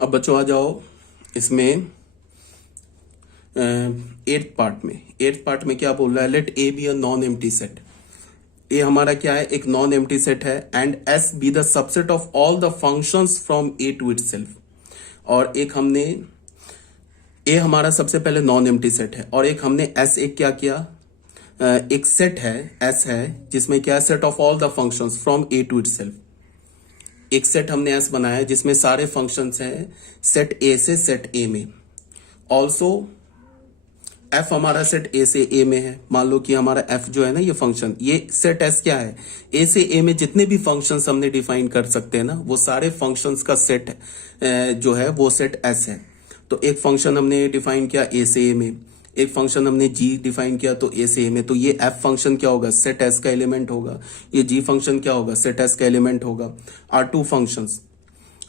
अब बच्चों आ जाओ इसमें एट्थ पार्ट में क्या बोल रहा है, let A be a non empty set. A हमारा क्या है, एक नॉन एम्प्टी सेट है, and S be the subset of all the functions from A to itself. और एक हमने ए हमारा सबसे पहले नॉन एम्प्टी सेट है, और एक हमने एस एक क्या किया, एक सेट है एस है जिसमें क्या है, set of all the functions from A to itself. एक सेट हमने एस बनाया जिसमें सारे फंक्शंस हैं सेट ए से सेट ए में। ऑल्सो एफ हमारा सेट ए से ए में है। मान लो कि हमारा एफ जो है ना, ये फंक्शन, ये सेट एस क्या है, ए से ए में जितने भी फंक्शंस हमने डिफाइन कर सकते हैं ना, वो सारे फंक्शंस का सेट जो है वो सेट एस है। तो एक फंक्शन हमने डिफाइन किया ए से ए में, एक फंक्शन हमने जी डिफाइन किया तो ए से ए में, तो ये एफ फंक्शन क्या होगा, सेट एस का एलिमेंट होगा। ये जी फंक्शन क्या होगा, सेट एस का एलिमेंट होगा। आर टू फंक्शंस,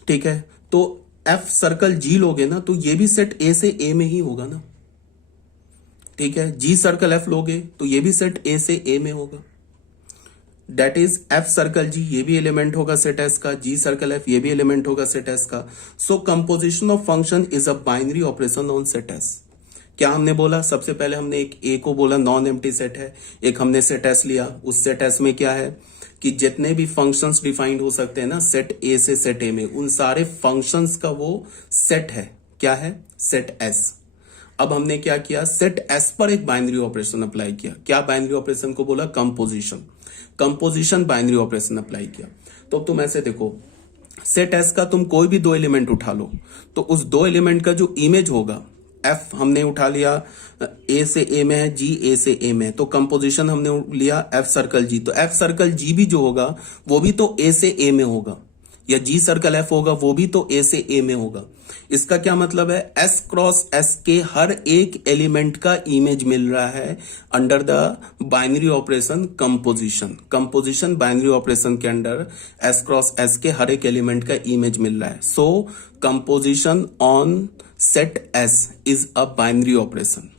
ठीक है। तो एफ सर्कल जी लोगे ना तो ये भी सेट ए से ए में ही होगा ना, ठीक है। जी सर्कल एफ लोगे तो ये भी सेट ए से ए में होगा। दैट इज एफ सर्कल जी, ये भी एलिमेंट होगा सेट एस का, जी सर्कल एफ ये भी एलिमेंट होगा सेट एस का। So composition of function is a binary operation on set S. क्या हमने बोला, सबसे पहले हमने एक ए को बोला नॉन एम्प्टी सेट है, एक हमने सेट एस लिया। उस सेट एस में क्या है कि जितने भी फंक्शंस डिफाइंड हो सकते हैं ना सेट ए से सेट ए में, उन सारे फंक्शंस का वो सेट है, क्या है, सेट एस। अब हमने क्या किया, सेट एस पर एक बाइनरी ऑपरेशन अप्लाई किया। क्या बाइनरी ऑपरेशन को बोला, composition. Composition binary operation apply किया। तो तुम ऐसे देखो, सेट एस का तुम कोई भी दो एलिमेंट उठा लो, तो उस दो एलिमेंट का जो इमेज होगा, एफ हमने उठा लिया ए से ए में है, जी ए से ए में, तो कंपोजिशन हमने लिया एफ सर्कल जी। तो एफ सर्कल जी भी जो होगा वो भी तो ए से ए में होगा, या जी सर्कल एफ होगा वो भी तो ए से ए में होगा। इसका क्या मतलब है, एस क्रॉस एस के हर एक एलिमेंट का इमेज मिल रहा है under the binary operation composition. Composition binary operation के अंडर एस क्रॉस एस के हर एक एलिमेंट का इमेज मिल रहा है। So composition on set S is a binary operation.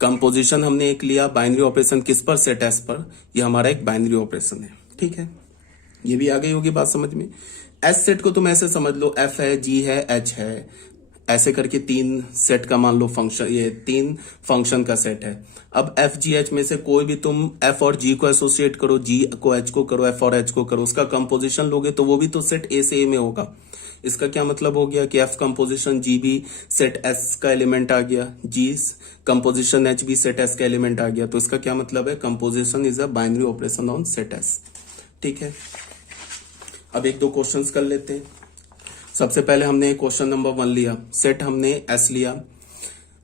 Composition हमने एक लिया, बाइनरी ऑपरेशन किस पर, सेट एस पर, यह हमारा एक बाइनरी ऑपरेशन है, ठीक है। ये भी आ गई होगी बात समझ में। एस सेट को तुम ऐसे समझ लो, एफ है, जी है, एच है, ऐसे करके तीन सेट का मान लो फंक्शन, ये तीन फंक्शन का सेट है। अब एफ जी एच में से कोई भी तुम एफ और जी को एसोसिएट करो, जी को एच को करो, एफ और एच को करो, उसका कंपोजिशन लोगे तो वो भी तो सेट ए से ए में होगा। इसका क्या मतलब हो गया कि एफ कंपोजिशन जी भी सेट एस का एलिमेंट आ गया, जी कंपोजिशन एच भी सेट एस का एलिमेंट आ गया। तो इसका क्या मतलब है, composition is a binary operation on set S, ठीक है। अब एक दो क्वेश्चंस कर लेते हैं। सबसे पहले हमने क्वेश्चन नंबर 1 लिया, सेट हमने एस लिया।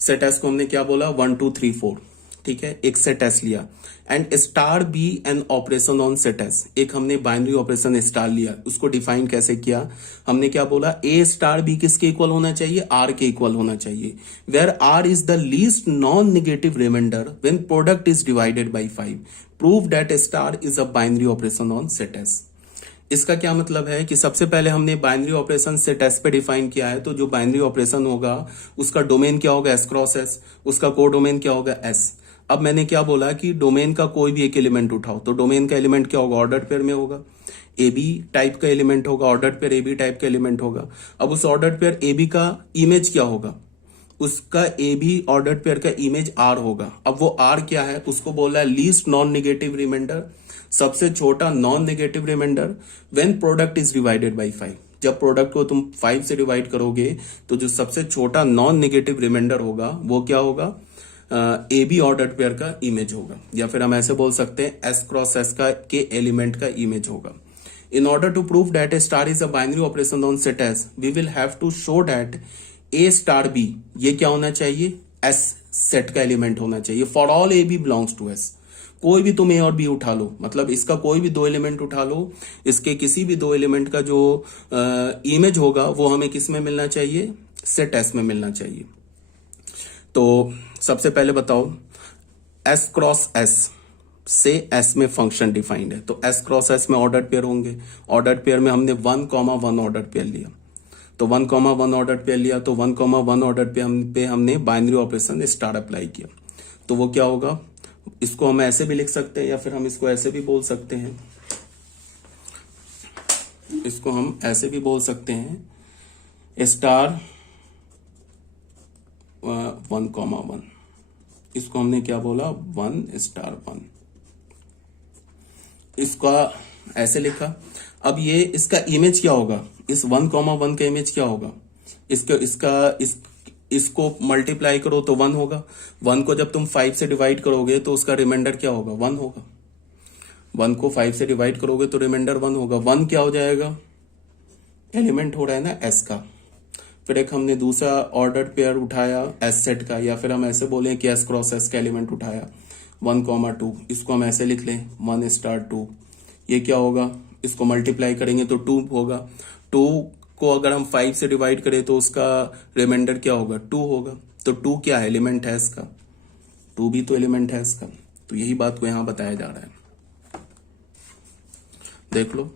सेट एस को हमने क्या बोला, 1 2 3 4, ठीक है। एक सेट एस लिया and star be an operation on set S. एक हमने बाइनरी ऑपरेशन स्टार लिया, उसको डिफाइन कैसे किया, हमने क्या बोला, ए स्टार बी किसके इक्वल होना चाहिए, आर के इक्वल होना चाहिए, where r is the least non negative remainder when product is divided by 5। Prove that star is a binary operation on set S. इसका क्या मतलब है कि सबसे पहले हमने बाइनरी ऑपरेशन सेट एस पे डिफाइन किया है, तो जो बाइनरी ऑपरेशन होगा उसका डोमेन क्या होगा, एस क्रॉस एस, उसका कोडोमेन क्या होगा, एस। अब मैंने क्या बोला कि डोमेन का कोई भी एक एलिमेंट उठाओ, तो डोमेन का एलिमेंट क्या होगा, ऑर्डर पेयर में होगा, ए बी टाइप का एलिमेंट होगा, order pair a b type का एलिमेंट होगा। अब उस ऑर्डर पेयर ए बी का इमेज क्या होगा, उसका ए बी ऑर्डर पेयर का इमेज आर होगा। अब वो आर क्या है, उसको बोला है लीस्ट नॉन नेगेटिव रिमाइंडर, सबसे छोटा non negative remainder when product is divided by 5। जब प्रोडक्ट को तुम 5 से डिवाइड करोगे तो जो सबसे छोटा नॉन नेगेटिव रिमाइंडर होगा वो क्या होगा, ए बी ऑर्डर पेयर का इमेज होगा, या फिर हम ऐसे बोल सकते हैं एस क्रॉस एस का के एलिमेंट का इमेज होगा। In order to prove that a star is a binary operation on set S, we will have to show that a star b ये क्या होना चाहिए, एस सेट का एलिमेंट होना चाहिए for all A B belongs to S. कोई भी तुम ए और बी उठा लो, मतलब इसका कोई भी दो एलिमेंट उठा लो, इसके किसी भी दो एलिमेंट का जो इमेज होगा वो हमें किस में मिलना चाहिए, सेट एस में मिलना चाहिए। तो सबसे पहले बताओ, एस क्रॉस एस से एस में फंक्शन डिफाइंड है, तो एस क्रॉस एस में ऑर्डर पेयर होंगे। ऑर्डर पेयर में हमने 1,1 ऑर्डर पेयर लिया, तो 1,1 ऑर्डर पेयर लिया, तो 1,1 ऑर्डर पे हमने बाइनरी ऑपरेशन स्टार अप्लाई किया। तो वो क्या होगा, इसको हम ऐसे भी लिख सकते हैं या फिर हम इसको ऐसे भी बोल सकते हैं, इसको हम ऐसे भी बोल सकते हैं स्टार 1,1, इसको हमने क्या बोला 1 स्टार 1, इसका ऐसे लिखा। अब ये इसका इमेज क्या होगा, इस 1,1 का इमेज क्या होगा, इसको मल्टीप्लाई करो तो 1 होगा। 1 को जब तुम 5 से डिवाइड करोगे तो उसका रिमाइंडर क्या होगा 1 होगा। 1 को 5 से डिवाइड करोगे तो रिमाइंडर 1 होगा। 1 क्या हो जाएगा, एलिमेंट हो रहा है ना एस का। फिर एक हमने दूसरा ऑर्डर्ड पेयर उठाया एस सेट का, या फिर हम ऐसे बोले कि एस क्रॉस एस का एलिमेंट उठाया 1,2, इसको हम ऐसे लिख लें 1 स्टार 2। ये क्या होगा, इसको मल्टीप्लाई करेंगे तो 2 होगा। 2 को अगर हम 5 से डिवाइड करें तो उसका रिमाइंडर क्या होगा 2 होगा। तो 2 क्या है, एलिमेंट है इसका, 2 भी तो एलिमेंट है इसका। तो यही बात को यहां बताया जा रहा है, देख लो।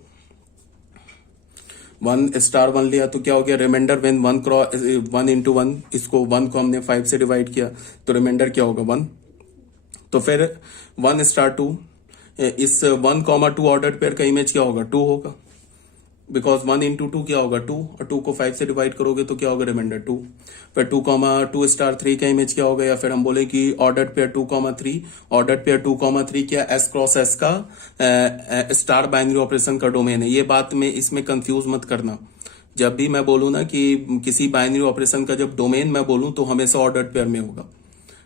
1 स्टार 1 लिया तो क्या हो गया, रिमाइंडर वेन 1 इंटू 1, इसको 1 को हमने 5 से डिवाइड किया तो रिमाइंडर क्या होगा 1। तो फिर 1 स्टार 2, इस 1,2 ऑर्डर पेयर का इमेज क्या होगा 2 होगा, बिकॉज 1 इंटू 2 क्या होगा 2, और 2 को 5 से डिवाइड करोगे तो क्या होगा रिमाइंडर 2। फिर 2 स्टार 3 का इमेज क्या होगा, या फिर हम बोले कि ऑर्डर पेयर 2,3, ऑर्डर पेयर 2,3 क्या एस क्रॉस एस का स्टार बाइनरी ऑपरेशन का डोमेन है। ये बात में इसमें कंफ्यूज मत करना। जब भी मैं बोलूं ना कि किसी बाइनरी ऑपरेशन का जब डोमेन मैं बोलूं तो हमेशा ऑर्डर पेयर में होगा,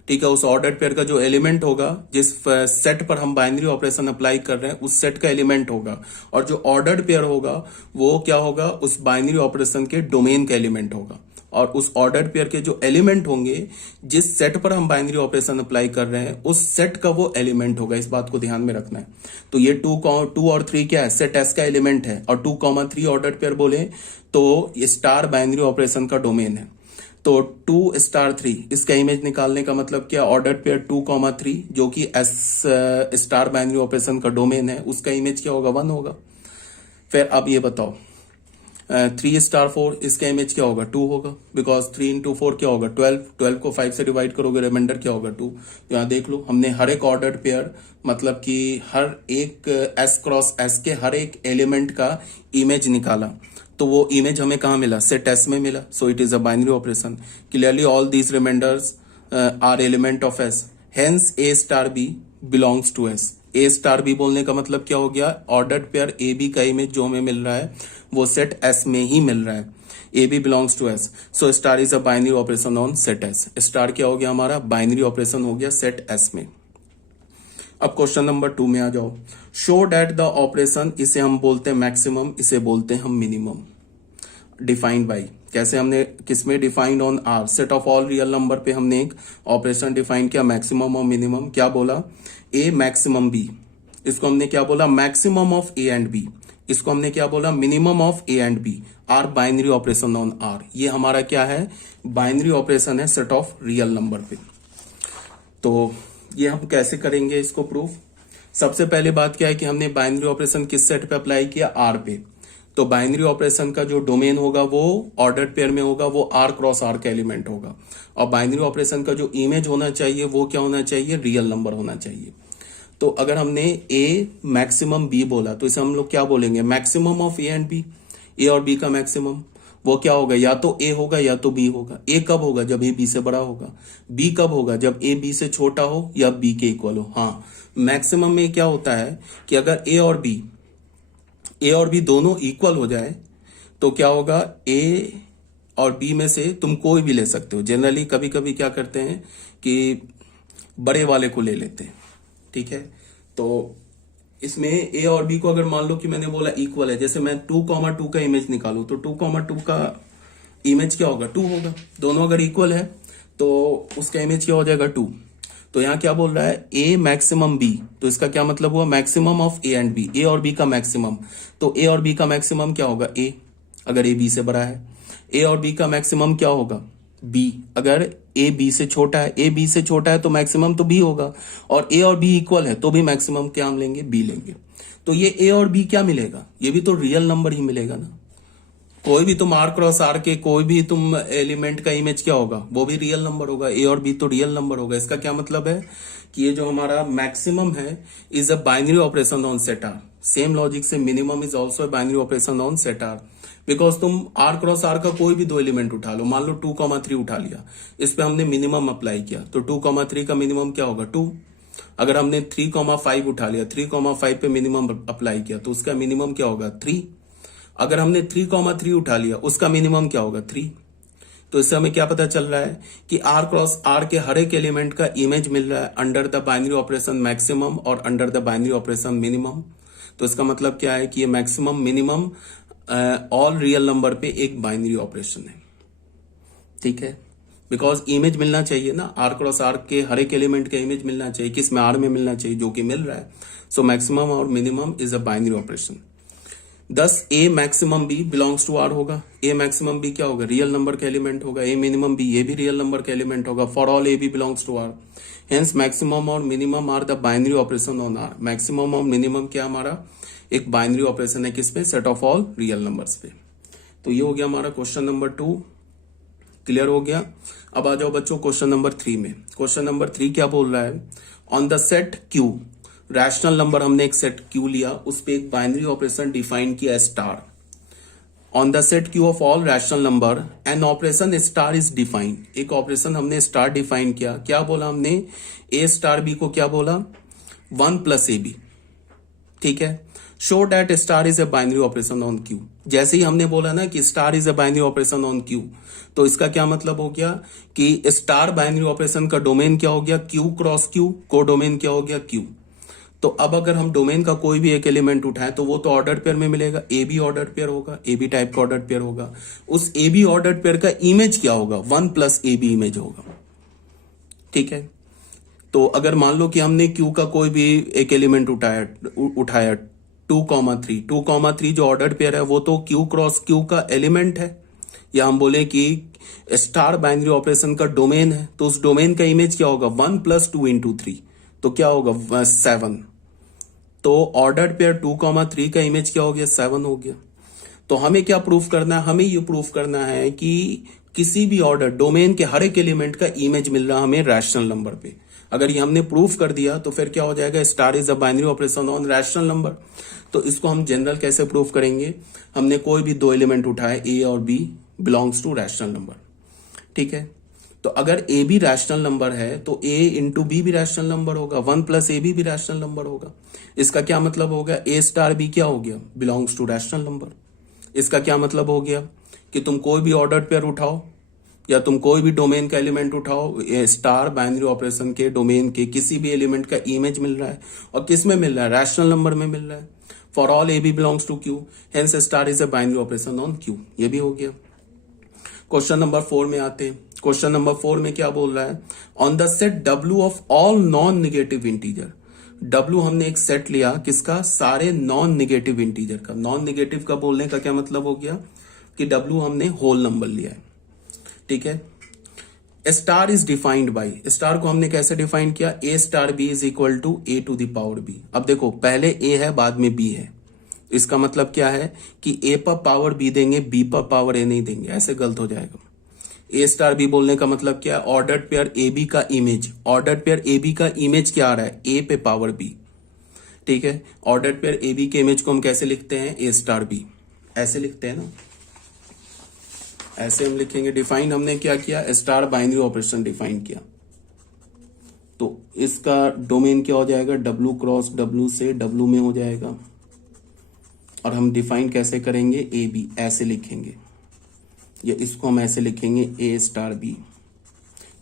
ठीक है। उस ऑर्डर पेयर का जो एलिमेंट होगा, जिस सेट पर हम बाइनरी ऑपरेशन अप्लाई कर रहे हैं उस सेट का एलिमेंट होगा, और जो ऑर्डर्ड पेयर होगा वो क्या होगा, उस बाइनरी ऑपरेशन के डोमेन का एलिमेंट होगा। और उस ऑर्डर्ड पेयर के जो एलिमेंट होंगे, जिस सेट पर हम बाइनरी ऑपरेशन अप्लाई कर रहे हैं उस सेट का वो एलिमेंट होगा। इस बात को ध्यान में रखना है। तो ये 2 और 3 क्या है, सेट एस का एलिमेंट है, और 2,3 ऑर्डर्ड पेयर बोले तो ये स्टार बाइनरी ऑपरेशन का डोमेन है। तो 2 स्टार 3 इसका इमेज निकालने का मतलब क्या, ऑर्डर पेयर 2,3 जो कि एस स्टार बाइनरी ऑपरेशन का डोमेन है, उसका इमेज क्या होगा 1 होगा। फिर अब ये बताओ 3 स्टार 4 इसका इमेज क्या होगा 2 होगा, बिकॉज 3 इंटू 4 क्या होगा 12 को 5 से डिवाइड करोगे रिमाइंडर क्या होगा 2। यहाँ देख लो, हमने हर एक ऑर्डर पेयर मतलब कि हर एक एस क्रॉस एस के हर एक एलिमेंट का इमेज निकाला, तो वो इमेज हमें कहाँ मिला, सेट एस में मिला। So it is a binary operation. Clearly all these remainders are element of S, hence a star B belongs to S. A star b बोलने का मतलब क्या हो गया, ऑर्डर्ड पेयर ए बी का इमेज जो हमें मिल रहा है वो सेट एस में ही मिल रहा है। A B belongs to S, so star is a binary operation on set S. Star क्या हो गया हमारा, बाइनरी ऑपरेशन हो गया सेट एस में। अब क्वेश्चन नंबर 2 में आ जाओ। शो डेट द ऑपरेशन, इसे हम बोलते हैं मैक्सिमम, इसे बोलते हैं हम मिनिमम। डिफाइंड बाई, कैसे हमने किसमें defined on R, set of all real number पे हमने एक ऑपरेशन डिफाइन किया, मैक्सिमम और मिनिमम। क्या बोला, ए मैक्सिमम बी, इसको हमने क्या बोला maximum of A and b, इसको हमने क्या बोला minimum of A and b are binary operation on R. ये हमारा क्या है, बाइनरी ऑपरेशन है सेट ऑफ रियल नंबर पे। तो ये हम कैसे करेंगे इसको प्रूफ। सबसे पहले बात क्या है कि हमने बाइनरी ऑपरेशन किस सेट पे अप्लाई किया, आर पे। तो बाइनरी ऑपरेशन का जो डोमेन होगा वो ऑर्डर्ड पेयर में होगा, वो आर क्रॉस आर का एलिमेंट होगा। और बाइनरी ऑपरेशन का जो इमेज होना चाहिए वो क्या होना चाहिए, रियल नंबर होना चाहिए। तो अगर हमने ए मैक्सिमम बी बोला तो इसे हम लोग क्या बोलेंगे, maximum of A and B. A और बी का मैक्सिमम वो क्या होगा, या तो ए होगा या तो बी होगा। ए कब होगा, जब ए बी से बड़ा होगा। बी कब होगा, जब ए बी से छोटा हो या बी के इक्वल हो। हाँ, मैक्सिमम में क्या होता है कि अगर ए और बी दोनों इक्वल हो जाए तो क्या होगा, ए और बी में से तुम कोई भी ले सकते हो। जनरली कभी कभी क्या करते हैं कि बड़े वाले को ले लेते हैं, ठीक है। तो इसमें ए और बी को अगर मान लो कि मैंने बोला इक्वल है, जैसे मैं 2,2 का इमेज निकालू तो 2,2 का इमेज क्या होगा 2 होगा। दोनों अगर इक्वल है तो उसका इमेज क्या हो जाएगा 2। तो यहाँ क्या बोल रहा है, ए मैक्सिमम बी, तो इसका क्या मतलब हुआ, maximum of A and B, A और बी का मैक्सिमम। तो ए और बी का मैक्सिमम क्या होगा, ए, अगर ए बी से बड़ा है। ए और बी का मैक्सिमम क्या होगा, बी, अगर ए बी से छोटा है। ए बी से छोटा है तो मैक्सिमम तो बी होगा, और ए और बी इक्वल है तो भी मैक्सिमम क्या हम लेंगे, बी लेंगे। तो ये ए और बी क्या मिलेगा, ये भी तो रियल नंबर ही मिलेगा ना। कोई भी तुम आर क्रॉस आर के कोई भी तुम एलिमेंट का इमेज क्या होगा, वो भी रियल नंबर होगा। ए और बी तो रियल नंबर होगा। इसका क्या मतलब है कि ये जो हमारा मैक्सिमम है is a binary operation on set R. Same logic से minimum is also binary operation on set R. Because तुम r क्रॉस r का कोई भी दो एलिमेंट उठा लो, मान लो 2,3 उठा लिया, इस पे हमने मिनिमम अप्लाई किया तो 2,3 का मिनिमम क्या होगा 2। अगर हमने 3,5 उठा लिया, 3,5 पे मिनिमम अप्लाई किया तो उसका मिनिमम क्या होगा 3। अगर हमने 3,3 उठा लिया उसका मिनिमम क्या होगा 3। तो इससे हमें क्या पता चल रहा है कि r क्रॉस r के हर एक एलिमेंट का इमेज मिल रहा है under the binary operation maximum और under the binary operation minimum. तो इसका मतलब क्या है कि ये maximum minimum all real number पे एक बाइनरी ऑपरेशन है, ठीक है। बिकॉज इमेज मिलना चाहिए ना, r क्रॉस r के हर एक एलिमेंट का इमेज मिलना चाहिए, किसमें r में मिलना चाहिए, जो कि मिल रहा है। सो मैक्सिमम और minimum is a binary operation. Thus A maximum B belongs to R होगा। ए मैक्सिमम बी क्या होगा, रियल नंबर का एलिमेंट होगा। ए मिनिमम बी, ये भी रियल नंबर का एलिमेंट होगा। For all A B belongs to R, hence maximum और minimum are the binary operation on R. Maximum और मिनिमम क्या हमारा एक बाइनरी ऑपरेशन है किसपे, set of all real numbers पे। तो ये हो गया हमारा क्वेश्चन नंबर 2, क्लियर हो गया। अब आ जाओ बच्चों क्वेश्चन नंबर 3 में। क्वेश्चन नंबर 3 क्या बोल रहा है, on the set Q, rational number हमने एक सेट क्यू लिया, उस पे एक बाइनरी ऑपरेशन डिफाइन किया star. On the set Q of all rational number an operation star is defined, एक ऑपरेशन हमने स्टार डिफाइन किया। क्या बोला हमने, ए स्टार बी को क्या बोला 1 प्लस ए बी, ठीक है। Show that star is a binary operation on Q. जैसे ही हमने बोला ना कि star is a binary operation on Q, तो इसका क्या मतलब हो गया कि स्टार बाइनरी ऑपरेशन का डोमेन क्या हो गया क्यू क्रॉस क्यू, को डोमेन क्या हो गया क्यू। तो अब अगर हम डोमेन का कोई भी एक एलिमेंट उठाएं तो वो तो ऑर्डर पेयर में मिलेगा, ए बी ऑर्डर पेयर होगा, ए बी टाइप का ऑर्डर पेयर होगा। उस ए बी ऑर्डर पेयर का इमेज क्या होगा 1 प्लस ए बी इमेज होगा, ठीक है। तो अगर मान लो कि हमने क्यू का कोई भी एक एलिमेंट उठाया 2,3 जो ऑर्डर पेयर है वो तो क्यू क्रॉस क्यू का एलिमेंट है, या हम बोले कि स्टार बाइनरी ऑपरेशन का डोमेन है। तो उस डोमेन का इमेज क्या होगा 1 प्लस 2 इंटू 3, तो क्या होगा 7। तो ऑर्डर पेयर 2,3 का इमेज क्या हो गया 7 हो गया। तो हमें क्या प्रूफ करना है, हमें ये प्रूफ करना है कि किसी भी ऑर्डर डोमेन के हर एक एलिमेंट का इमेज मिल रहा हमें रैशनल नंबर पे। अगर ये हमने प्रूफ कर दिया तो फिर क्या हो जाएगा, star is a binary operation on rational number. तो इसको हम जनरल कैसे प्रूफ करेंगे, हमने कोई भी दो एलिमेंट उठाए ए और b belongs to rational number, ठीक है। तो अगर ए भी रैशनल नंबर है तो ए इंटू बी भी रैशनल नंबर होगा, 1 प्लस ए भी रैशनल नंबर होगा। इसका क्या मतलब हो गया, ए स्टार बी क्या हो गया बिलोंग्स टू रैशनल नंबर। इसका क्या मतलब हो गया कि तुम कोई भी ऑर्डर पेयर उठाओ या तुम कोई भी डोमेन का एलिमेंट उठाओ, स्टार बाइनरी ऑपरेशन के डोमेन के किसी भी एलिमेंट का इमेज मिल रहा है, और किस में मिल रहा है, रैशनल नंबर में मिल रहा है। For all A B belongs to Q, hence star is a binary operation on Q. ये भी हो गया। क्वेश्चन नंबर 4 में आते हैं। क्वेश्चन नंबर 4 में क्या बोल रहा है, on the set W of all non negative integer. W हमने एक सेट लिया किसका, सारे नॉन निगेटिव इंटीजर का। नॉन निगेटिव का बोलने का क्या मतलब हो गया कि W हमने होल नंबर लिया है, ठीक है। Star is defined by, star को हमने कैसे डिफाइन किया, A star B is equal to A to the power B. अब देखो पहले ए है बाद में बी है, इसका मतलब क्या है कि ए पर पावर बी देंगे, बी पर पावर ए नहीं देंगे, ऐसे गलत हो जाएगा। ए स्टार बी बोलने का मतलब क्या है, ऑर्डर पेयर ए बी का image, order pair a b का इमेज क्या आ रहा है, ए पे पावर बी, ठीक है। ऑर्डर पेयर ए बी के इमेज को हम कैसे लिखते हैं, ए स्टार बी, ऐसे लिखते हैं ना, ऐसे हम लिखेंगे। डिफाइन हमने क्या किया, स्टार बाइनरी ऑपरेशन डिफाइन किया। तो इसका डोमेन क्या हो जाएगा, डब्ल्यू क्रॉस डब्ल्यू से डब्ल्यू में हो जाएगा। और हम डिफाइन कैसे करेंगे, ए बी ऐसे लिखेंगे, या इसको हम ऐसे लिखेंगे ए स्टार बी।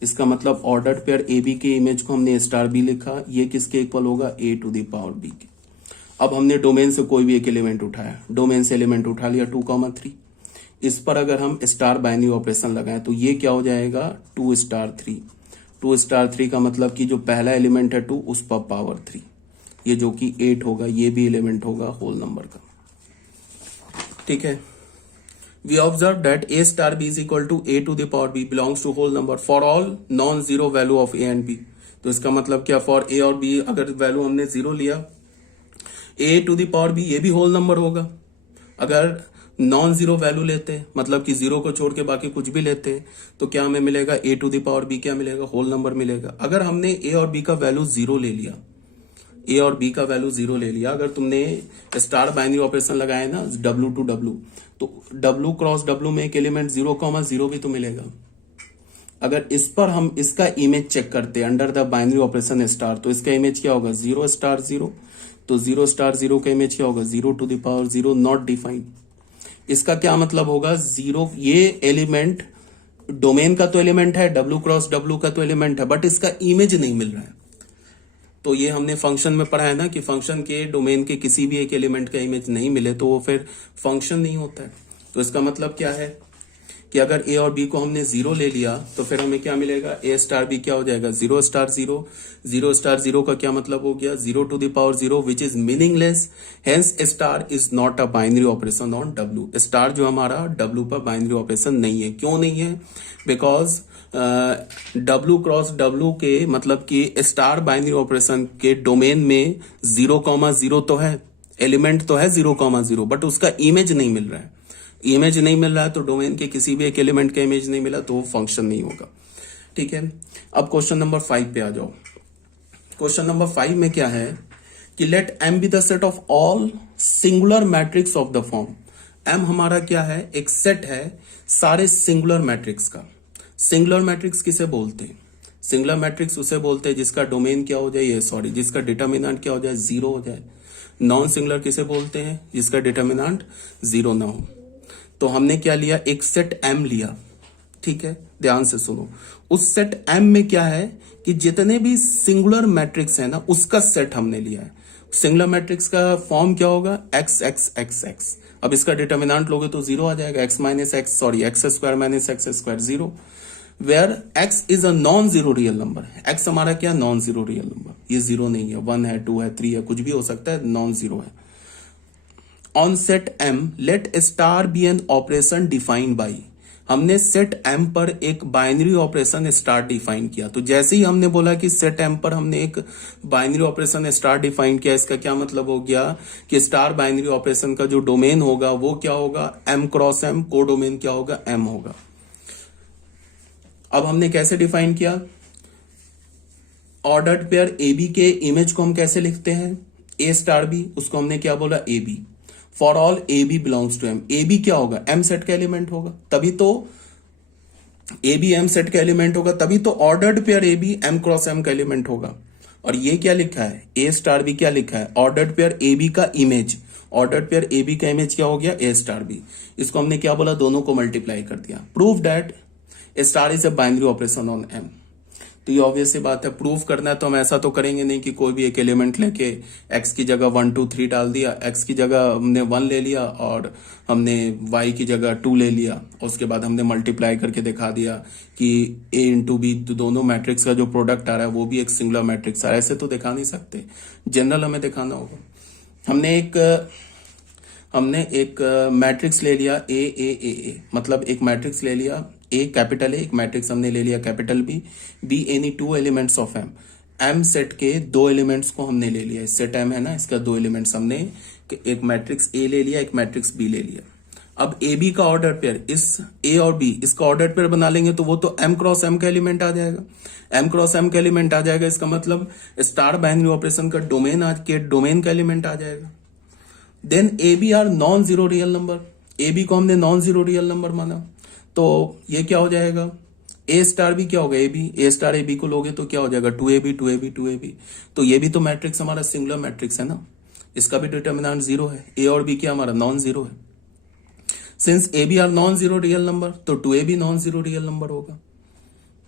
इसका मतलब ऑर्डर पेयर ए बी के इमेज को हमने स्टार बी लिखा, ये किसके इक्वल होगा, a to the power b के। अब हमने डोमेन से कोई भी एक एलिमेंट उठाया, डोमेन से एलिमेंट उठा लिया 2,3, इस पर अगर हम स्टार बाइनरी ऑपरेशन लगाएं तो ये क्या हो जाएगा 2 स्टार 3। 2 स्टार 3 का मतलब कि जो पहला एलिमेंट है 2 उस पर पावर 3, ये जो कि 8 होगा, ये भी एलिमेंट होगा होल नंबर का, ठीक है। We observe that a star b is equal to a to the power b belongs to whole number for all non-zero value of a and b। तो इसका मतलब क्या, फॉर a और b अगर value हमने 0 लिया, a to the power b ये भी होल नंबर होगा। अगर नॉन जीरो वैल्यू लेते हैं, मतलब कि 0 को छोड़ के बाकी कुछ भी लेते हैं, तो क्या हमें मिलेगा, a to the power b क्या मिलेगा, होल नंबर मिलेगा। अगर हमने a और b का वैल्यू 0 ले लिया, ए और बी का वैल्यू 0 ले लिया। अगर तुमने स्टार बाइनरी ऑपरेशन लगाया ना W टू W, तो W क्रॉस W में एक एलिमेंट 0,0 भी तो मिलेगा। अगर इस पर हम इसका इमेज चेक करते हैं under the binary operation star, तो इसका इमेज क्या होगा 0 स्टार 0, तो 0 स्टार 0 का इमेज क्या होगा 0 to the power 0 not defined. इसका क्या मतलब होगा 0, ये एलिमेंट डोमेन का तो एलिमेंट है, W क्रॉस W का तो एलिमेंट है, बट इसका इमेज नहीं मिल रहा है। तो ये हमने फंक्शन में पढ़ा है ना कि फंक्शन के डोमेन के किसी भी एक एलिमेंट का इमेज नहीं मिले तो वो फिर फंक्शन नहीं होता है। तो इसका मतलब क्या है कि अगर ए और बी को हमने 0 ले लिया तो फिर हमें क्या मिलेगा, ए स्टार बी क्या हो जाएगा 0 स्टार 0। 0 स्टार 0 का क्या मतलब हो गया 0 to the power 0 which is meaningless, hence star is not a binary operation on W. Star जो हमारा डब्ल्यू पर बाइनरी ऑपरेशन नहीं है। क्यों नहीं है? बिकॉज W क्रॉस W के मतलब कि स्टार बाइनरी ऑपरेशन के डोमेन में 0,0 तो है, एलिमेंट तो है 0,0, बट उसका इमेज नहीं मिल रहा है। इमेज नहीं मिल रहा है तो डोमेन के किसी भी एक एलिमेंट का इमेज नहीं मिला तो वो फंक्शन नहीं होगा। ठीक है, अब क्वेश्चन नंबर 5 पे आ जाओ। क्वेश्चन नंबर 5 में क्या है कि let M be the set of all singular matrix of the form. M हमारा क्या है, एक सेट है सारे सिंगुलर मैट्रिक्स का। सिंगुलर मैट्रिक्स किसे बोलते हैं? सिंगुलर मैट्रिक्स उसे बोलते हैं जिसका डोमेन क्या हो जाए, जिसका डिटर्मिनेंट क्या हो जाए 0 हो जाए। नॉन सिंगुलर किसे बोलते हैं? जिसका डिटर्मिनेंट 0 ना हो। तो हमने क्या लिया, एक सेट M लिया। ठीक है, ध्यान से सुनो। उस सेट M में क्या है कि जितने भी सिंगुलर मैट्रिक्स है ना उसका सेट हमने लिया है। सिंगुलर मैट्रिक्स का फॉर्म क्या होगा, x x x x। अब इसका डिटर्मिनेंट लोगे तो 0 आ जाएगा, x square minus x square 0, where x is a non zero real number. x हमारा क्या, नॉन जीरो रियल नंबर। ये 0 नहीं है, 1 है, 2 है, 3 है, कुछ भी हो सकता है, नॉन जीरो है। On set M let star be an operation defined by. हमने सेट M पर एक बाइनरी ऑपरेशन स्टार डिफाइन किया। तो जैसे ही हमने बोला कि सेट M पर हमने एक बाइनरी ऑपरेशन स्टार डिफाइन किया, इसका क्या मतलब हो गया कि स्टार बाइनरी ऑपरेशन का जो डोमेन होगा वो क्या होगा, M क्रॉस M, को डोमेन क्या होगा, M होगा। अब हमने कैसे डिफाइन किया, ऑर्डर्ड पेयर ए बी के इमेज को हम कैसे लिखते हैं, ए स्टार बी, उसको हमने क्या बोला, a b. For all A B belongs to M. A b क्या होगा, एम सेट का एलिमेंट होगा, तभी तो ए बी एम सेट का एलिमेंट होगा, तभी तो ordered pair a b M cross M का एलिमेंट होगा। और ये क्या लिखा है, ए स्टार बी क्या लिखा है, ऑर्डर्ड पेयर ए बी का image. Ordered pair a b का इमेज क्या हो गया, ए स्टार बी। इसको हमने क्या बोला, दोनों को मल्टीप्लाई कर दिया। Prove that star is a binary operation on M. तो ये ऑब्वियस सी बात है, प्रूफ करना है तो हम ऐसा तो करेंगे नहीं कि कोई भी एक एलिमेंट लेके x की जगह 1 2 3 डाल दिया, x की जगह हमने 1 ले लिया और हमने y की जगह 2 ले लिया, उसके बाद हमने मल्टीप्लाई करके दिखा दिया कि a इंटू बी, दोनों मैट्रिक्स का जो प्रोडक्ट आ रहा है वो भी एक सिंगुलर मैट्रिक्स आ रहा है। ऐसे तो दिखा नहीं सकते, जनरल हमें दिखाना होगा। हमने एक मैट्रिक्स ले लिया ए, मतलब एक मैट्रिक्स ले लिया, ए कैपिटल ए, एक मैट्रिक्स हमने ले लिया capital B any 2 elements of M set के 2 एलिमेंट्स को हमने ले लिया। सेट एम है ना, इसका 2 एलिमेंट्स हमने, एक मैट्रिक्स ए ले लिया, एक मैट्रिक्स बी ले लिया। अब ए बी का ऑर्डर पेयर, इस ए और बी इसका ऑर्डर पेयर बना लेंगे तो वो तो एम क्रॉस एम का एलिमेंट आ जाएगा। एम क्रॉस एम का एलिमेंट आ जाएगा, इसका मतलब स्टार बाइनरी ऑपरेशन का डोमेन का एलिमेंट आ जाएगा। Then a B are non zero real number. A b को हमने नॉन जीरो रियल नंबर माना, तो ये क्या हो जाएगा, ए स्टार भी क्या होगा, ए स्टार ए बी को लोगे तो क्या हो जाएगा 2ab। तो ये भी तो मैट्रिक्स हमारा सिंगुलर मैट्रिक्स है ना, इसका भी डिटर्मिनेंट 0 है। ए और बी क्या हमारा नॉन जीरो है। Since A B are non zero real number तो 2ab non zero real number होगा,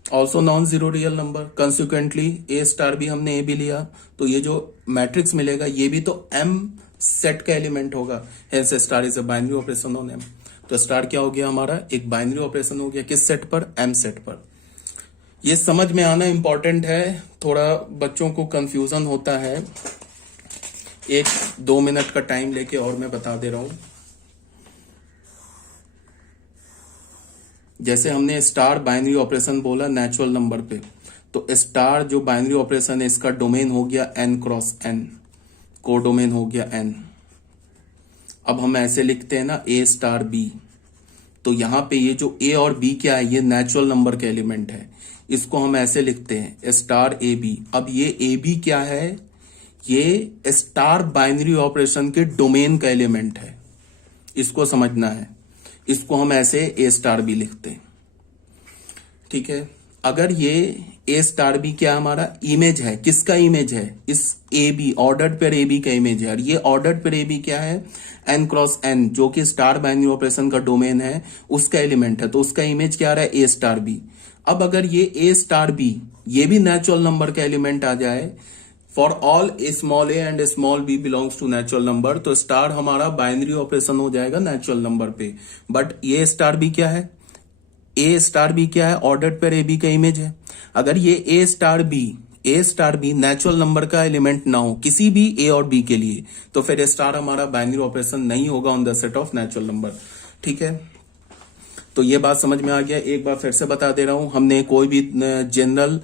also non zero real number. Consequently A star भी हमने ए बी लिया, तो ये जो मैट्रिक्स मिलेगा ये भी तो एम सेट का एलिमेंट होगा, hence star is a binary operation on M. तो स्टार क्या हो गया हमारा, एक बाइनरी ऑपरेशन हो गया, किस सेट पर, एम सेट पर। ये समझ में आना इंपॉर्टेंट है, थोड़ा बच्चों को कंफ्यूजन होता है। 1-2 मिनट का टाइम लेके और मैं बता दे रहा हूं। जैसे हमने स्टार बाइनरी ऑपरेशन बोला नेचुरल नंबर पे, तो स्टार जो बाइनरी ऑपरेशन है इसका डोमेन हो गया n क्रॉस n, को डोमेन हो गया n। अब हम ऐसे लिखते हैं ना ए स्टार बी, तो यहां पे ये जो ए और बी क्या है, ये नेचुरल नंबर के एलिमेंट है, इसको हम ऐसे लिखते हैं स्टार ए बी। अब ये ए बी क्या है, ये स्टार बाइनरी ऑपरेशन के डोमेन का एलिमेंट है, इसको समझना है। इसको हम ऐसे ए स्टार बी लिखते हैं, ठीक है। अगर ये ए स्टार बी क्या हमारा इमेज है, किसका इमेज है, इस a b ordered pair a b का इमेज है। और ये ऑर्डर्ड पेयर ए बी क्या है, एन क्रॉस एन, जो कि स्टार बाइनरी ऑपरेशन का डोमेन है, उसका एलिमेंट है। तो उसका इमेज क्या आ रहा है, ए स्टार बी। अब अगर ये ए स्टार बी ये भी नेचुरल नंबर का एलिमेंट आ जाए, for all small a and small b belongs to natural number, तो स्टार हमारा बाइनरी ऑपरेशन हो जाएगा नेचुरल नंबर पे। बट ये स्टार बी क्या है, ए स्टार बी क्या है, ऑर्डर्ड पेयर ए बी का इमेज है। अगर ये a star b natural number का एलिमेंट ना हो किसी भी ए और बी के लिए, तो फिर स्टार हमारा बाइनरी ऑपरेशन नहीं होगा on the set of natural number, ठीक है। तो ये बात समझ में आ गया। एक बार फिर से बता दे रहा हूं, हमने कोई भी जनरल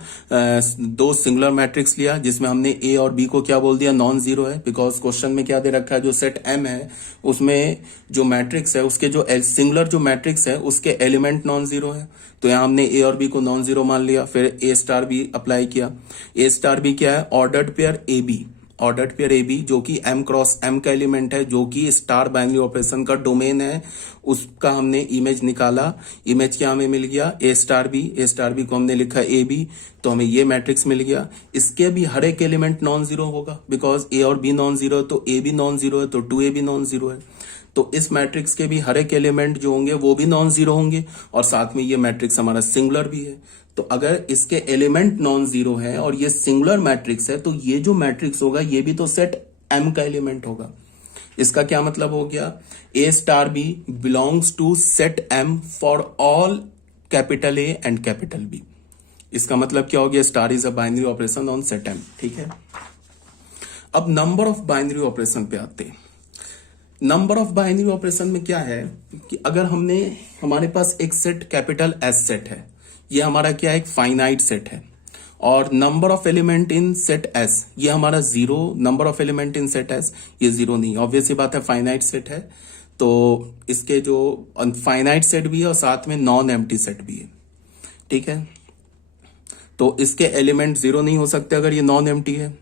दो सिंगुलर मैट्रिक्स लिया जिसमें हमने ए और बी को क्या बोल दिया, नॉन जीरो है। बिकॉज क्वेश्चन में क्या दे रखा है, जो सेट एम है उसमें जो मैट्रिक्स है उसके जो सिंगुलर जो मैट्रिक्स है उसके एलिमेंट नॉन जीरो है। तो यहां हमने ए और बी को नॉन जीरो मान लिया, फिर ए स्टार बी अप्लाई किया। ए स्टार बी क्या है, ordered pair a b, ordered pair a b जो कि एम क्रॉस एम का एलिमेंट है, जो कि स्टार बाइनरी ऑपरेशन का डोमेन है, उसका हमने इमेज निकाला। इमेज क्या हमें मिल गया, ए स्टार बी को हमने लिखा ए बी, तो हमें ये मैट्रिक्स मिल गया। इसके भी हर एक एलिमेंट नॉन जीरो होगा, बिकॉज ए और बी नॉन जीरो है तो ए भी नॉन जीरो है, तो 2a भी नॉन जीरो है। तो इस मैट्रिक्स के भी हर एक एलिमेंट जो होंगे वो भी नॉन जीरो होंगे, और साथ में ये मैट्रिक्स हमारा सिंगुलर भी है। तो अगर इसके एलिमेंट नॉन जीरो है और ये सिंगुलर मैट्रिक्स है, तो ये जो मैट्रिक्स होगा ये भी तो सेट एम का एलिमेंट होगा। इसका क्या मतलब हो गया, A star B belongs to set M for all capital A and capital B. इसका मतलब क्या हो गया, star is a binary operation on set M, ठीक है। अब नंबर ऑफ बाइनरी ऑपरेशन पे आते हैं। नंबर ऑफ बाइनरी ऑपरेशन में क्या है कि अगर हमारे पास एक सेट कैपिटल एस सेट है, ये हमारा क्या है, एक फाइनाइट सेट है, और number of element in set S ये हमारा zero, number of element in set S ये जीरो नहीं, ऑब्वियस सी बात है, फाइनाइट सेट है। तो इसके जो फाइनाइट सेट भी है और साथ में नॉन एम्प्टी सेट भी है, ठीक है। तो इसके एलिमेंट जीरो नहीं हो सकते अगर ये नॉन एम्प्टी है।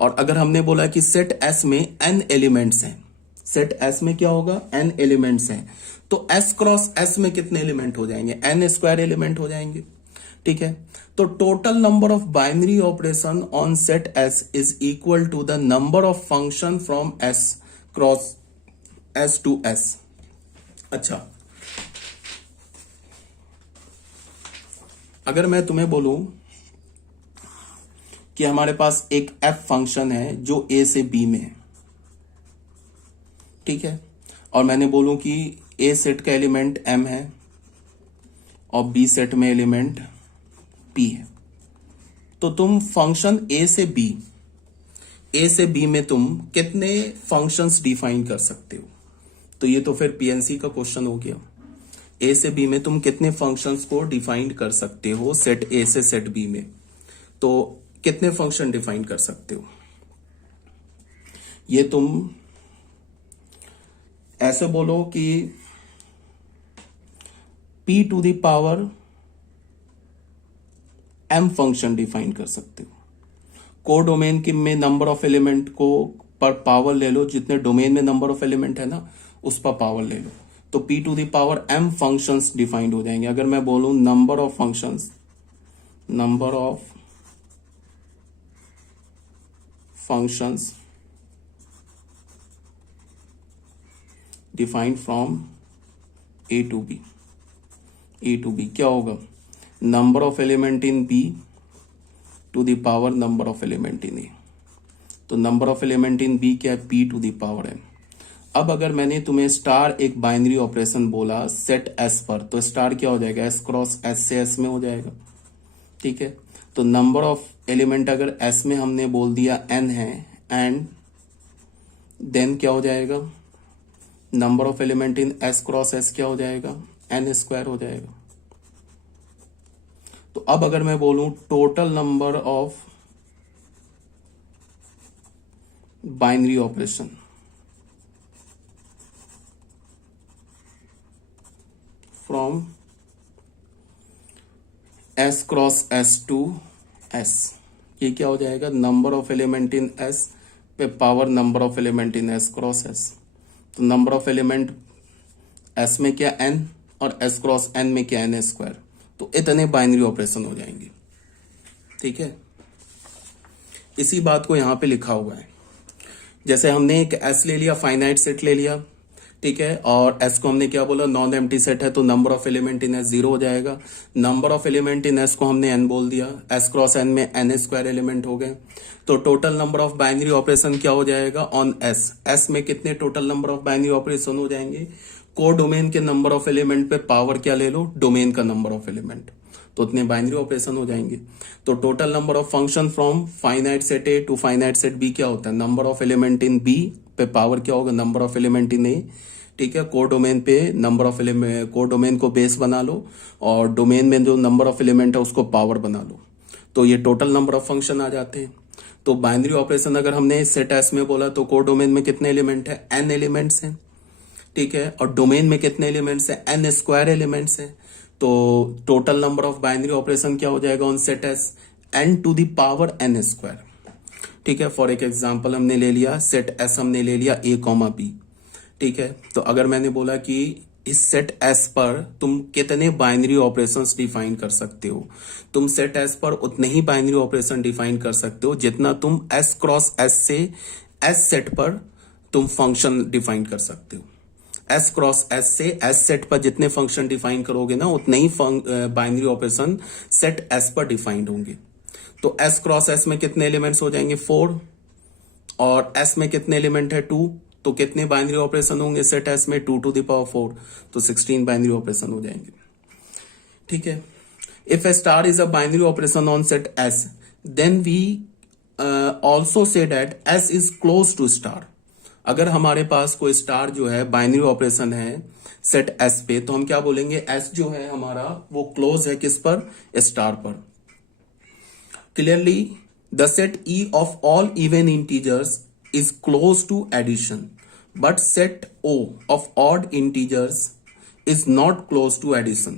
और अगर हमने बोला कि सेट एस में एन एलिमेंट्स हैं, सेट एस में क्या होगा, एन एलिमेंट्स हैं, तो एस क्रॉस एस में कितने एलिमेंट हो जाएंगे, एन स्क्वायर एलिमेंट हो जाएंगे, ठीक है। तो total number of binary operation on set S is equal to the number of function from S cross S to S. अच्छा, अगर मैं तुम्हें बोलूं कि हमारे पास एक एफ फंक्शन है जो ए से बी में है, ठीक है, और मैंने बोलूं कि ए सेट का एलिमेंट एम है और बी सेट में एलिमेंट पी है, तो तुम फंक्शन ए से बी में तुम कितने फंक्शंस डिफाइन कर सकते हो। तो ये तो फिर पीएनसी का क्वेश्चन हो गया। ए से बी में तुम कितने फंक्शंस को डिफाइन कर सकते हो, सेट ए से सेट बी में, तो कितने फंक्शन डिफाइन कर सकते हो। ये तुम ऐसे बोलो कि p to the power m function define कर सकते हो। को डोमेन के में नंबर ऑफ एलिमेंट को पर पावर ले लो, जितने डोमेन में नंबर ऑफ एलिमेंट है ना उस पर पावर ले लो, तो p to the power m functions defined हो जाएंगे। अगर मैं बोलूं number of functions defined from A to B क्या होगा, number of element in B to the power number of element in A. तो number of element in B क्या है, p to the power m। अब अगर मैंने तुम्हें star एक बाइनरी ऑपरेशन बोला सेट एस पर, तो स्टार क्या हो जाएगा, एस क्रॉस एस से एस में हो जाएगा, ठीक है। तो नंबर ऑफ एलिमेंट अगर एस में हमने बोल दिया n है, एंड देन क्या हो जाएगा, number of element in S cross S क्या हो जाएगा, एन स्क्वायर हो जाएगा। तो अब अगर मैं बोलूं total number of binary operation from S cross S to S, ये क्या हो जाएगा, number of element in S पे power number of element in S cross S. तो नंबर ऑफ एलिमेंट एस में क्या n और एस क्रॉस n में क्या n स्क्वायर। तो इतने बाइनरी ऑपरेशन हो जाएंगे। ठीक है, इसी बात को यहां पे लिखा हुआ है। जैसे हमने एक एस ले लिया, फाइनाइट सेट ले लिया, ठीक है, और एस को हमने क्या बोला, नॉन एम्प्टी सेट है, तो number of element in S 0 हो जाएगा। Number of element in S को हमने एन बोल दिया, एस क्रॉस एन में एन स्क्वायर एलिमेंट हो गए। तो total number of binary operation क्या हो जाएगा ऑन एस। एस में कितने total number of binary operation हो जाएंगे, को डोमेन के नंबर ऑफ एलिमेंट पे पावर क्या ले लो, डोमेन का नंबर ऑफ एलिमेंट, तो उतने बाइनरी ऑपरेशन हो जाएंगे। तो total number of function from finite set A to finite set B क्या होता है, number of element in B पे पावर क्या होगा, number of element in A. ठीक है, को डोमेन पे number of element, codomain को बेस बना लो और डोमेन में जो नंबर ऑफ एलिमेंट है उसको पावर बना लो, तो ये टोटल नंबर ऑफ फंक्शन आ जाते हैं। तो बाइनरी ऑपरेशन अगर हमने सेट एस में बोला तो को डोमेन में कितने एलिमेंट है, एन एलिमेंट्स हैं। ठीक है, और डोमेन में कितने एलिमेंट्स है, एन स्क्वायर एलिमेंट्स है। तो total number of binary operation क्या हो जाएगा on set S, n to the power n square. ठीक है, फॉर एक एग्जांपल हमने ले लिया सेट एस, हमने ले लिया ए कॉमा बी। ठीक है, तो अगर मैंने बोला कि इस सेट एस पर तुम कितने बाइनरी ऑपरेशंस डिफाइन कर सकते हो, तुम सेट एस पर उतने ही बाइनरी ऑपरेशन डिफाइन कर सकते हो जितना तुम एस क्रॉस एस से एस सेट पर तुम फंक्शन डिफाइन कर सकते हो। एस क्रॉस एस से एस सेट पर जितने फंक्शन डिफाइन करोगे ना उतने ही बाइनरी ऑपरेशन सेट एस पर डिफाइंड होंगे। तो एस क्रॉस एस में कितने एलिमेंट्स हो जाएंगे 4, और एस में कितने एलिमेंट है 2, तो कितने बाइनरी ऑपरेशन होंगे सेट एस में 2 टू द पावर 4, तो 16 बाइनरी ऑपरेशन हो जाएंगे। ठीक है, if a star is a binary operation on set S then we also say that S is close to star. अगर हमारे पास कोई स्टार जो है बाइनरी ऑपरेशन है सेट एस पे, तो हम क्या बोलेंगे, एस जो है हमारा वो क्लोज है किस पर, स्टार पर। Clearly the set E of all even integers is close to addition but set O of odd integers is not close to addition।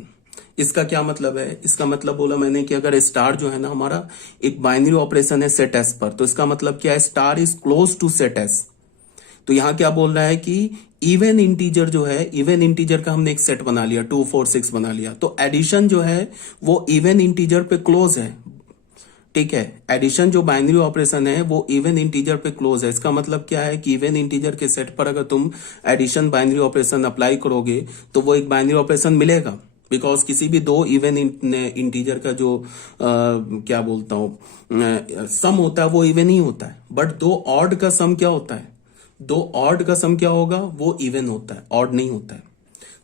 इसका क्या मतलब है, इसका मतलब बोला मैंने कि अगर स्टार जो है ना हमारा एक बाइनरी ऑपरेशन है सेट एस पर, तो इसका मतलब क्या है, star is close to set S. तो यहां क्या बोल रहा है कि इवन इंटीजर जो है, इवन इंटीजर का हमने एक सेट बना लिया 2 4 6 बना लिया, तो एडिशन जो है वो इवन इंटीजर पे क्लोज है। ठीक है, एडिशन जो बाइनरी ऑपरेशन है वो इवन इंटीजर पे क्लोज है। इसका मतलब क्या है कि इवन इंटीजर के सेट पर अगर तुम एडिशन बाइनरी ऑपरेशन अप्लाई करोगे तो वो एक बाइनरी ऑपरेशन मिलेगा, बिकॉज किसी भी दो इवन इंटीजर का जो क्या बोलता हूं सम होता है वो इवन ही होता है, बट दो ऑड का सम क्या होता है, दो ऑड का सम क्या होगा, वो इवन होता है, ऑड नहीं होता है।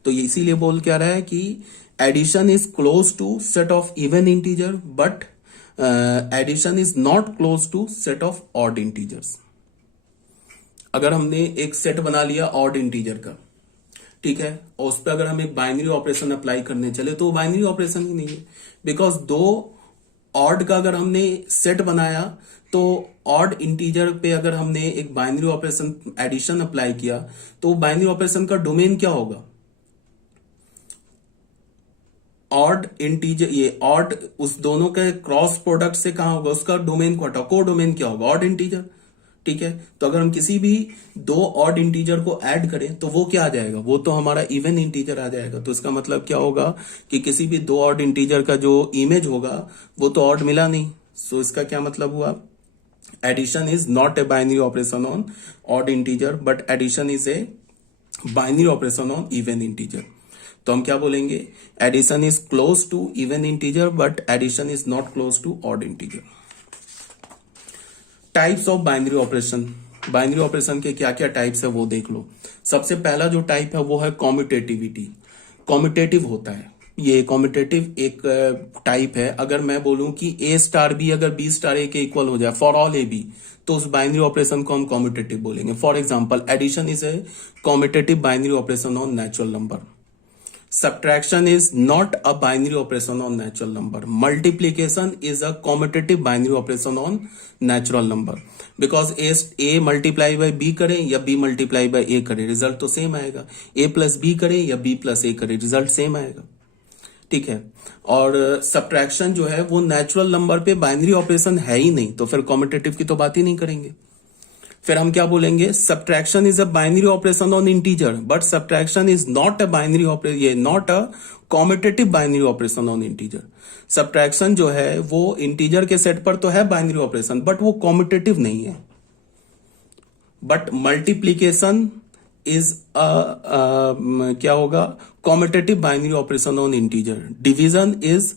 तो ये इसीलिए बोल क्या रहा है कि addition is close to set of even integer but addition is not close to set of odd integers. अगर हमने एक सेट बना लिया ऑड इंटीजर का, ठीक है, और उस पर अगर हम एक बाइनरी ऑपरेशन अप्लाई करने चले तो वो बाइनरी ऑपरेशन ही नहीं है, बिकॉज दो ऑड का अगर हमने सेट बनाया तो ऑड इंटीजर पे अगर हमने एक बाइनरी ऑपरेशन एडिशन अप्लाई किया तो बाइनरी ऑपरेशन का डोमेन क्या होगा, ऑड इंटीजर, ये ऑड उस दोनों के क्रॉस प्रोडक्ट से कहां होगा, उसका डोमेन को हटाओ, को डोमेन क्या होगा, ऑड इंटीजर। ठीक है, तो अगर हम किसी भी दो ऑड इंटीजर को ऐड करें तो वो क्या आ जाएगा, वो तो हमारा इवन इंटीजर आ जाएगा। तो इसका मतलब क्या होगा कि किसी भी दो ऑड इंटीजर का जो इमेज होगा वो तो ऑड मिला नहीं। सो इसका क्या मतलब हुआ, addition is not a binary operation on odd integer but addition is a binary operation on even integer. तो हम क्या बोलेंगे, addition is close to even integer but addition is not close to odd integer. Types of binary operation, binary operation के क्या क्या types है वो देख लो। सबसे पहला जो टाइप है वो है कॉम्यूटेटिविटी। कॉम्यूटेटिव होता है, ये कॉम्यूटेटिव एक टाइप है। अगर मैं बोलूं कि ए स्टार बी अगर बी स्टार ए के इक्वल हो जाए फॉर ऑल ए बी, तो उस बाइनरी ऑपरेशन को हम कॉम्यूटेटिव बोलेंगे। For example addition is a commutative binary operation on natural number. Subtraction is not a binary operation on natural number. Multiplication is a commutative binary operation on natural number. Because A multiply by B करें या B multiply by A करें, result तो same आएगा। A plus B करें या B plus A करें, result same आएगा। ठीक है, और सब्ट्रैक्शन जो है वो नेचुरल नंबर पे बाइनरी ऑपरेशन है ही नहीं, तो फिर कॉम्यूटेटिव की तो बात ही नहीं करेंगे। फिर हम क्या बोलेंगे, subtraction is a binary operation on integer, but subtraction is not a binary operation, ये not a commutative binary operation on integer. Subtraction जो है वो इंटीजर के सेट पर तो है बाइनरी ऑपरेशन, बट वो कॉम्यूटेटिव नहीं है। बट मल्टीप्लीकेशन इज क्या होगा, commutative binary operation on integer. Division is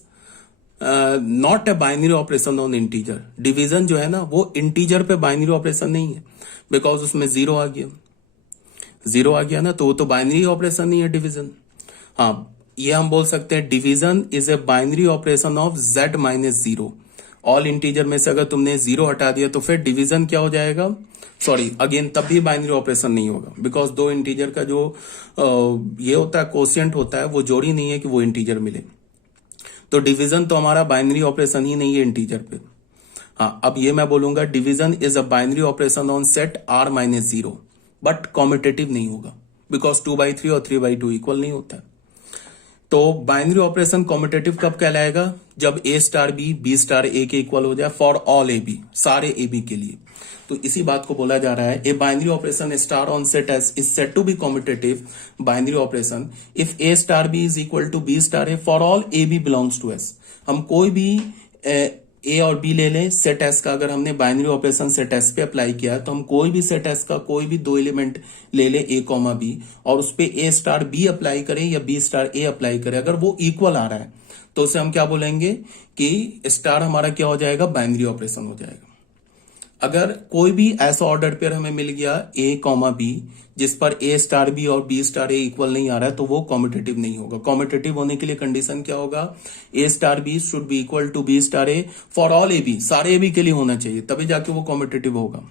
not a binary operation on integer. Division जो है ना वो इंटीजर पे बाइनरी ऑपरेशन नहीं है, बिकॉज उसमें जीरो आ गया, जीरो आ गया ना, तो वो तो बाइनरी ऑपरेशन नहीं है डिवीजन। हाँ, ये हम बोल सकते हैं division is a binary operation of z minus zero. All integer में से अगर तुमने जीरो हटा दिया तो फिर डिवीजन क्या हो जाएगा, सॉरी अगेन तब भी बाइनरी ऑपरेशन नहीं होगा, बिकॉज दो इंटीजर का जो ये होता है कोशिएंट होता है वो जोड़ी नहीं है कि वो इंटीजर मिले, तो डिवीजन तो हमारा बाइनरी ऑपरेशन ही नहीं है इंटीजर पे। हाँ, अब ये मैं बोलूंगा division is a binary operation on set r minus zero, but commutative नहीं होगा, बिकॉज 2/3 और 3/2 इक्वल नहीं होता है। तो बाइनरी ऑपरेशन कॉम्यूटेटिव कब कहलाएगा, जब a star b star a के इक्वल हो जाए फॉर ऑल a b, सारे a b के लिए। तो इसी बात को बोला जा रहा है, a binary operation star on set S is said to be commutative binary operation if a star b is equal to b star a for all a b belongs to s। हम कोई भी ए और B ले लें set S का, अगर हमने binary operation set S पे अप्लाई किया तो हम कोई भी सेट एस का कोई भी दो एलिमेंट ले लें ए कॉमा बी और उस पे ए स्टार बी अप्लाई करें या बी स्टार ए अप्लाई करें, अगर वो इक्वल आ रहा है तो उसे हम क्या बोलेंगे कि स्टार हमारा क्या हो जाएगा, बाइनरी ऑपरेशन हो जाएगा। अगर कोई भी ऐसा ऑर्डर पेयर हमें मिल गया ए कॉमा बी जिस पर ए स्टार बी और बी स्टार ए इक्वल नहीं आ रहा है तो वो कॉम्यूटेटिव नहीं होगा। कॉम्यूटेटिव होने के लिए कंडीशन क्या होगा, A star B should be equal to B star A for all A B, सारे ए बी के लिए होना चाहिए, तभी जाके वो कॉम्यूटेटिव होगा।